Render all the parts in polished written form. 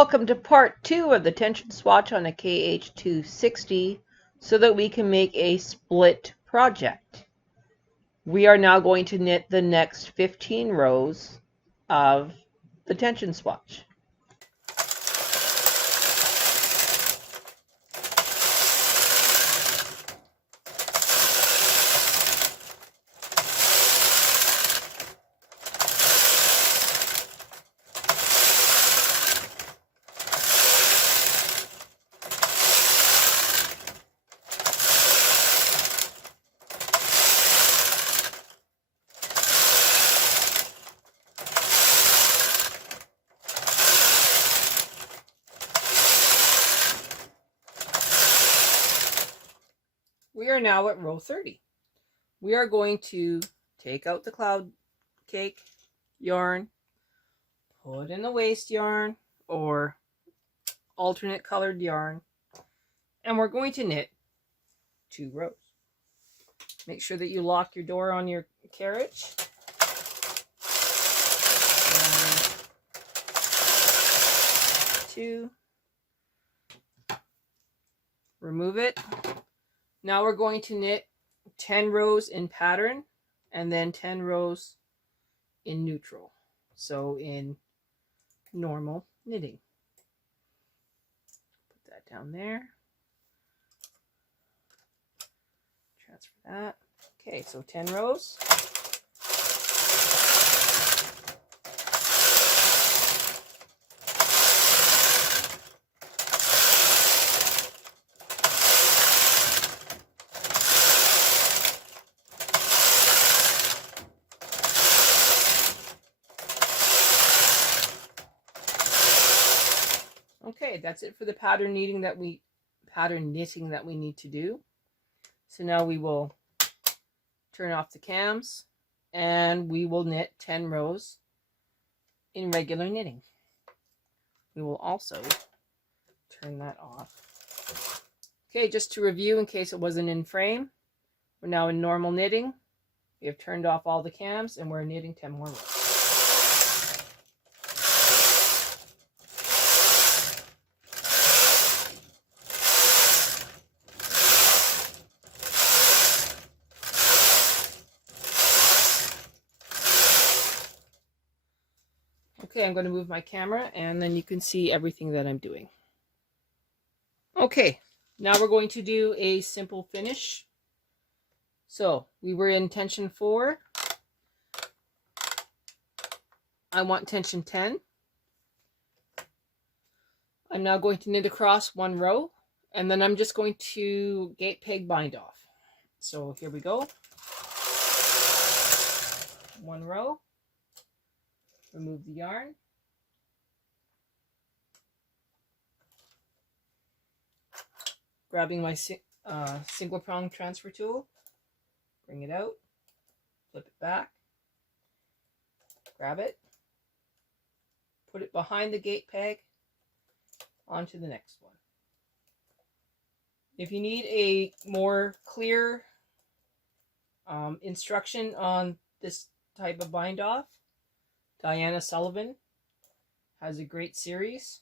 Welcome to part 2 of the tension swatch on a KH260 so that we can make a split project. We are now going to knit the next 15 rows of the tension swatch. We are now at row 30. We are going to take out the cloud cake yarn, put in the waste yarn or alternate colored yarn, and we're going to knit 2 rows. Make sure that you lock your door on your carriage. And 2. Remove it. Now we're going to knit 10 rows in pattern and then 10 rows in neutral. So in normal knitting. Put that down there. Transfer that. Okay, so 10 rows. Okay, that's it for the pattern knitting that we need to do. So now we will turn off the cams and we will knit 10 rows in regular knitting. We will also turn that off. Okay, just to review in case it wasn't in frame, we're now in normal knitting. We have turned off all the cams and we're knitting 10 more rows. Okay, I'm going to move my camera and then you can see everything that I'm doing. Okay, now we're going to do a simple finish. So we were in tension 4. I want tension 10. I'm now going to knit across 1 row and then I'm just going to gate peg bind off. So here we go. 1 row. Remove the yarn. Grabbing my single prong transfer tool, bring it out, flip it back, grab it, put it behind the gate peg, onto the next one. If you need a more clear instruction on this type of bind off, Diana Sullivan has a great series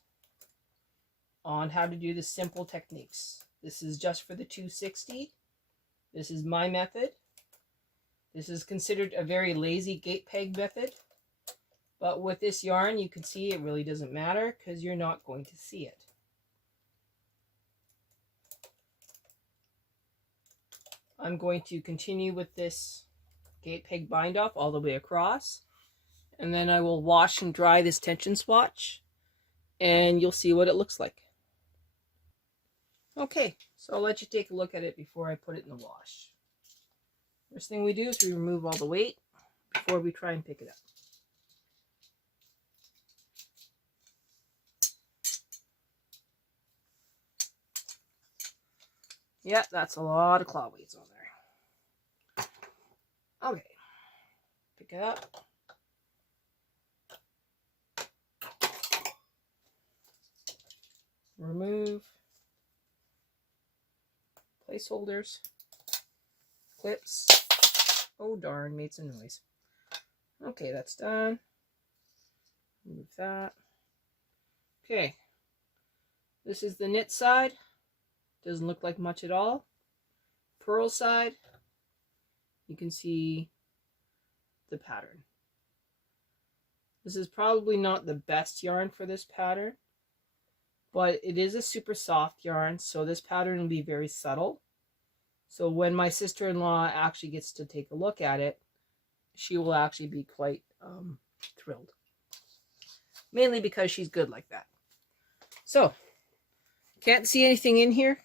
on how to do the simple techniques. This is just for the 260. This is my method. This is considered a very lazy gate peg method, but with this yarn you can see it really doesn't matter because you're not going to see it. I'm going to continue with this gate peg bind off all the way across. And then I will wash and dry this tension swatch and you'll see what it looks like. Okay, so I'll let you take a look at it before I put it in the wash. First thing we do is we remove all the weight before we try and pick it up. Yeah, that's a lot of claw weights on there. Okay, pick it up. Remove placeholders, clips. Oh darn, made some noise. Okay, that's done. Move that. Okay, This is the knit side. Doesn't look like much at all. Purl side, you can see the pattern. This is probably not the best yarn for this pattern, but it is a super soft yarn, so this pattern will be very subtle. So when my sister-in-law actually gets to take a look at it, she will actually be quite thrilled. Mainly because she's good like that. So, can't see anything in here.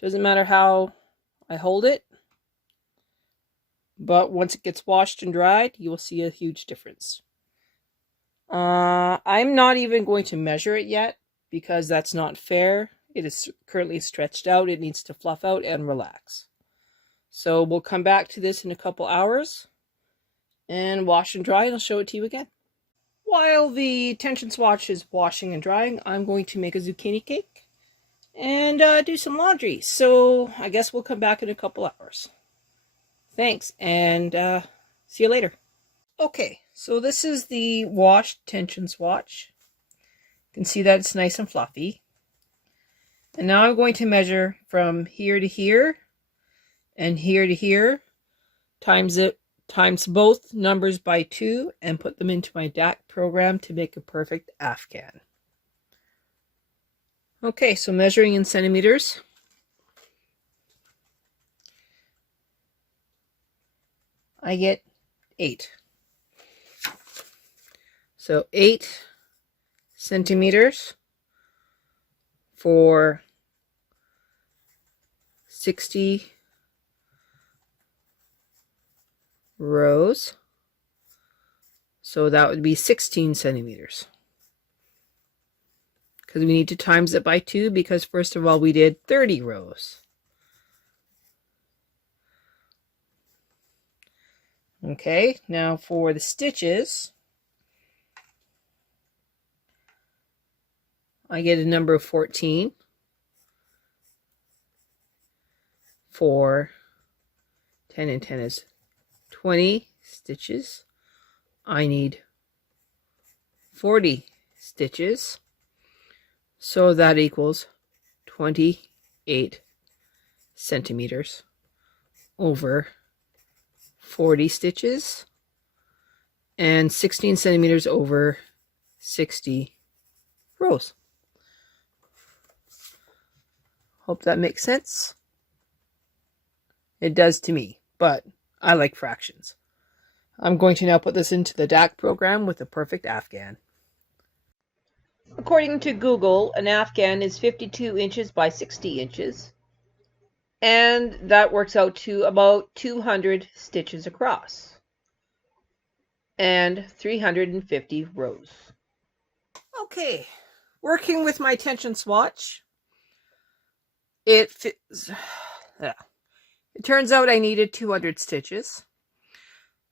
Doesn't matter how I hold it. But once it gets washed and dried, you will see a huge difference. I'm not even going to measure it yet because that's not fair. It is currently stretched out. It needs to fluff out and relax. So we'll come back to this in a couple hours and wash and dry, and I'll show it to you again. While the tension swatch is washing and drying, I'm going to make a zucchini cake and do some laundry. So I guess we'll come back in a couple hours. Thanks, and see you later. Okay, so this is the washed tension swatch. You can see that it's nice and fluffy. And now I'm going to measure from here to here and here to here, times both numbers by 2, and put them into my DAC program to make a perfect Afghan. Okay, so measuring in centimeters. I get 8. So 8 centimeters for 60 rows. So that would be 16 centimeters. Because we need to times it by 2 because first of all we did 30 rows. Okay, now for the stitches, I get a number of 14 for 10 and 10 is 20 stitches. I need 40 stitches, so that equals 28 centimeters over 40 stitches and 16 centimeters over 60 rows. Hope that makes sense. It does to me, but I like fractions. I'm going to now put this into the DAC program with a perfect Afghan. According to Google, an Afghan is 52 inches by 60 inches. And that works out to about 200 stitches across and 350 rows. Okay, working with my tension swatch, it turns out I needed 200 stitches.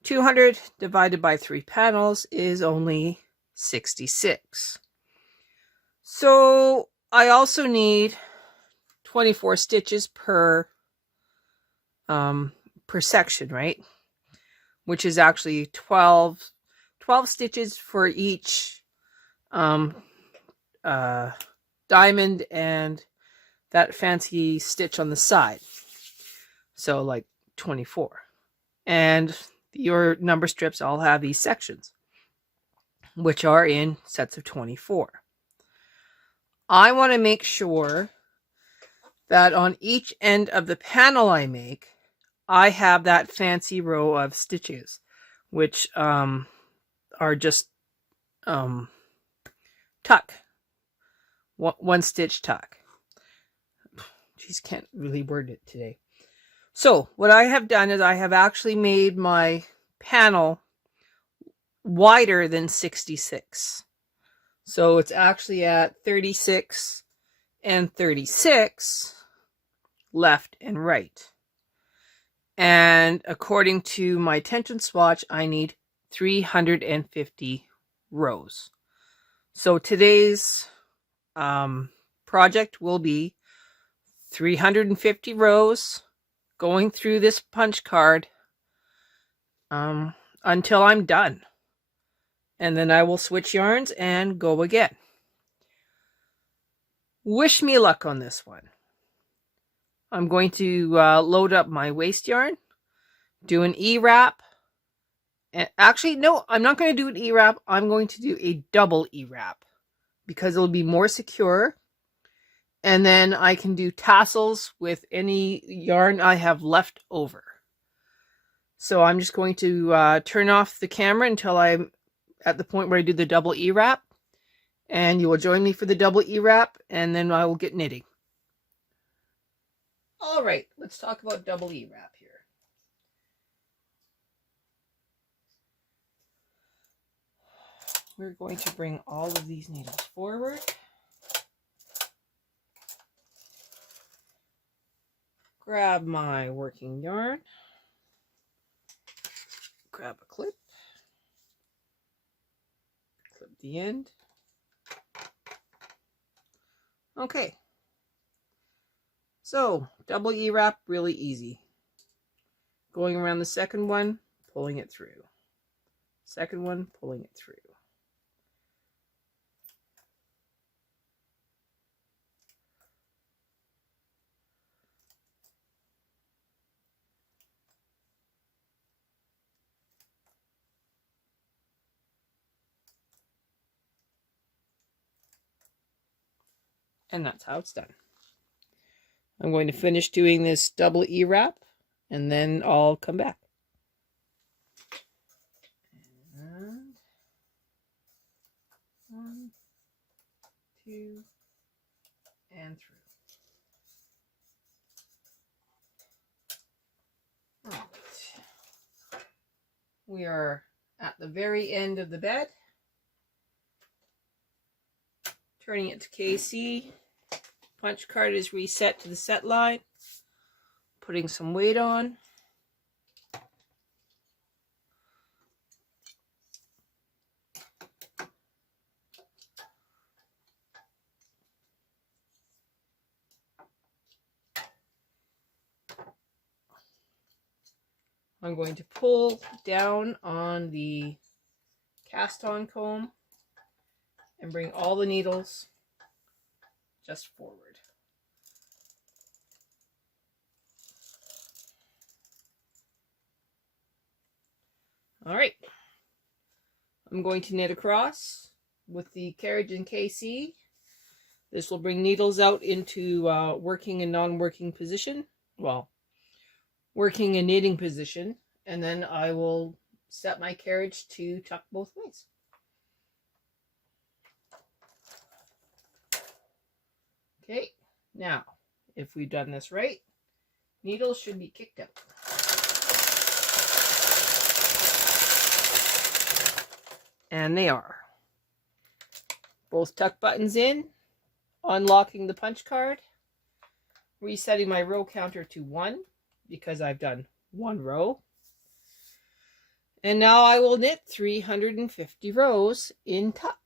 200 divided by 3 panels is only 66. So I also need 24 stitches per section, right? Which is actually 12 stitches for each diamond and that fancy stitch on the side. So like 24. And your number strips all have these sections, which are in sets of 24. I want to make sure that on each end of the panel I make, I have that fancy row of stitches, which are just tuck. One stitch tuck. Geez, can't really word it today. So what I have done is I have actually made my panel wider than 66. So it's actually at 36 and 36 left and right. And according to my tension swatch, I need 350 rows. So today's project will be 350 rows going through this punch card until I'm done. And then I will switch yarns and go again. Wish me luck on this one. I'm going to load up my waste yarn, do an E-wrap. And actually, no, I'm not going to do an E-wrap. I'm going to do a double E-wrap because it'll be more secure. And then I can do tassels with any yarn I have left over. So I'm just going to turn off the camera until I'm at the point where I do the double E-wrap. And you will join me for the double E-wrap, and then I will get knitting. All right, let's talk about double E-wrap here. We're going to bring all of these needles forward. Grab my working yarn. Grab a clip. Clip the end. Okay. So, double E-wrap, really easy. Going around the second one, pulling it through. Second one, pulling it through. And that's how it's done. I'm going to finish doing this double E-wrap, and then I'll come back. And 1, 2, and through. All right. We are at the very end of the bed. Turning it to KC. Punch card is reset to the set line. Putting some weight on. I'm going to pull down on the cast on comb and bring all the needles just forward. All right, I'm going to knit across with the carriage and KC. This will bring needles out into working and non-working position. Well, working and knitting position, and then I will set my carriage to tuck both ways. Okay, now, if we've done this right, needles should be kicked out. And they are. Both tuck buttons in, unlocking the punch card, resetting my row counter to 1 because I've done 1 row. And now I will knit 350 rows in tuck.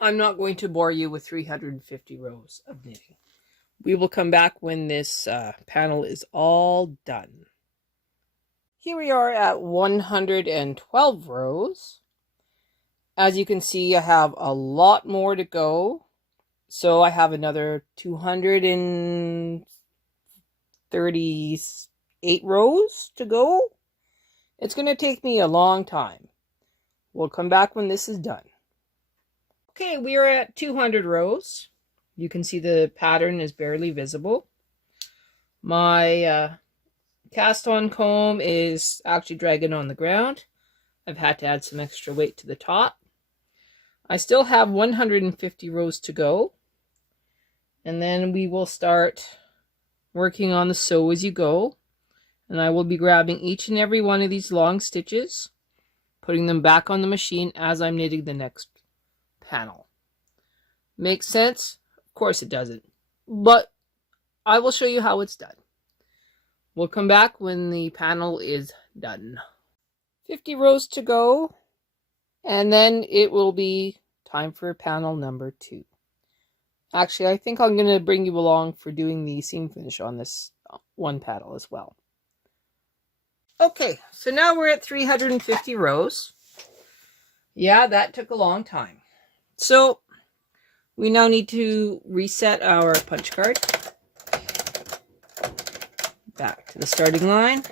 I'm not going to bore you with 350 rows of knitting. We will come back when this panel is all done. Here we are at 112 rows. As you can see, I have a lot more to go. So I have another 238 rows to go. It's going to take me a long time. We'll come back when this is done. Okay, we are at 200 rows. You can see the pattern is barely visible. My cast on comb is actually dragging on the ground. I've had to add some extra weight to the top. I still have 150 rows to go. And then we will start working on the sew as you go. And I will be grabbing each and every one of these long stitches, putting them back on the machine as I'm knitting the next panel. Makes sense? Of course it doesn't. But I will show you how it's done. We'll come back when the panel is done. 50 rows to go, and then it will be time for panel number 2. Actually, I think I'm going to bring you along for doing the seam finish on this one paddle as well. Okay, so now we're at 350 rows. Yeah, that took a long time. So we now need to reset our punch card. Back to the starting line.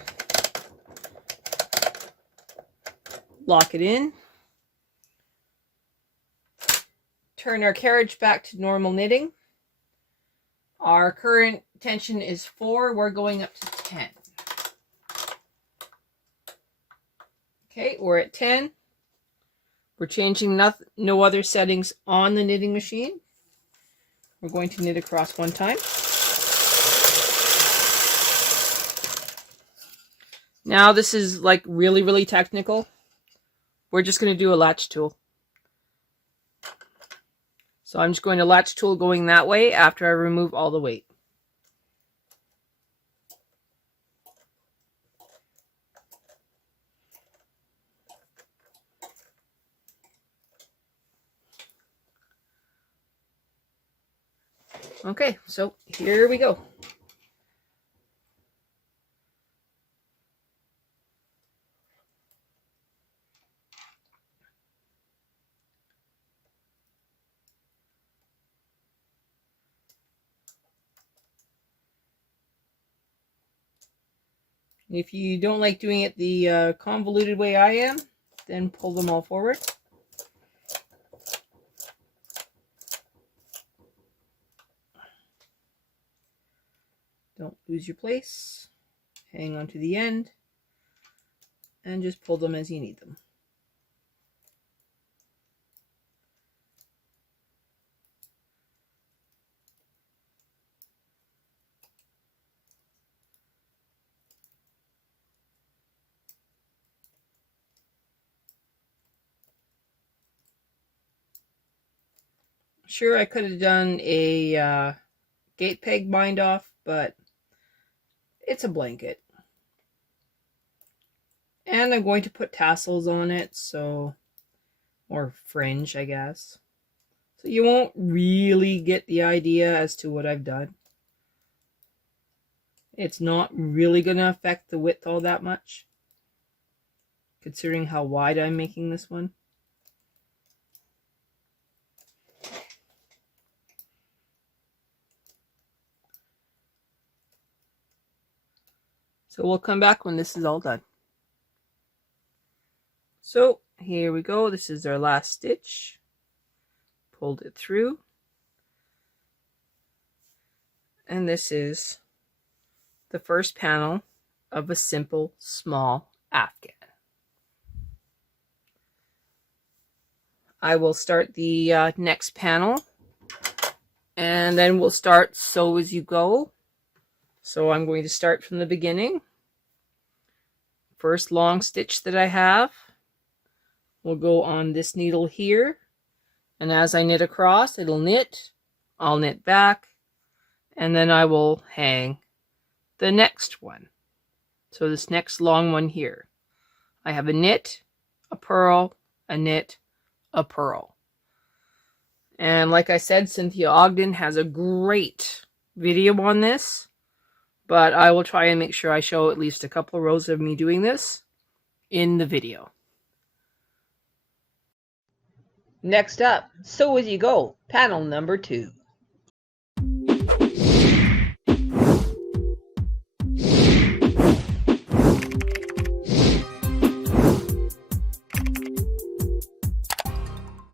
Lock it in. Turn our carriage back to normal knitting. Our current tension is 4. We're going up to 10. Okay, we're at 10. We're changing no other settings on the knitting machine. We're going to knit across one time. Now this is like really, really technical. We're just going to do a latch tool. So I'm just going to latch tool going that way after I remove all the weight. Okay, so here we go. If you don't like doing it the convoluted way I am, then pull them all forward. Don't lose your place. Hang on to the end and just pull them as you need them. Sure, I could have done a gate peg bind off, but it's a blanket. And I'm going to put tassels on it, so, or fringe, I guess. So you won't really get the idea as to what I've done. It's not really going to affect the width all that much, considering how wide I'm making this one. So we'll come back when this is all done. So here we go. This is our last stitch. Pulled it through. And this is the first panel of a simple small afghan. I will start the next panel, and then we'll start sew as you go. So I'm going to start from the beginning. First long stitch that I have will go on this needle here, and as I knit across, it'll knit, I'll knit back, and then I will hang the next one. So this next long one here, I have a knit, a purl, a knit, a purl. And like I said, Cynthia Ogden has a great video on this, but I will try and make sure I show at least a couple of rows of me doing this in the video. Next up, sew as you go, panel number 2.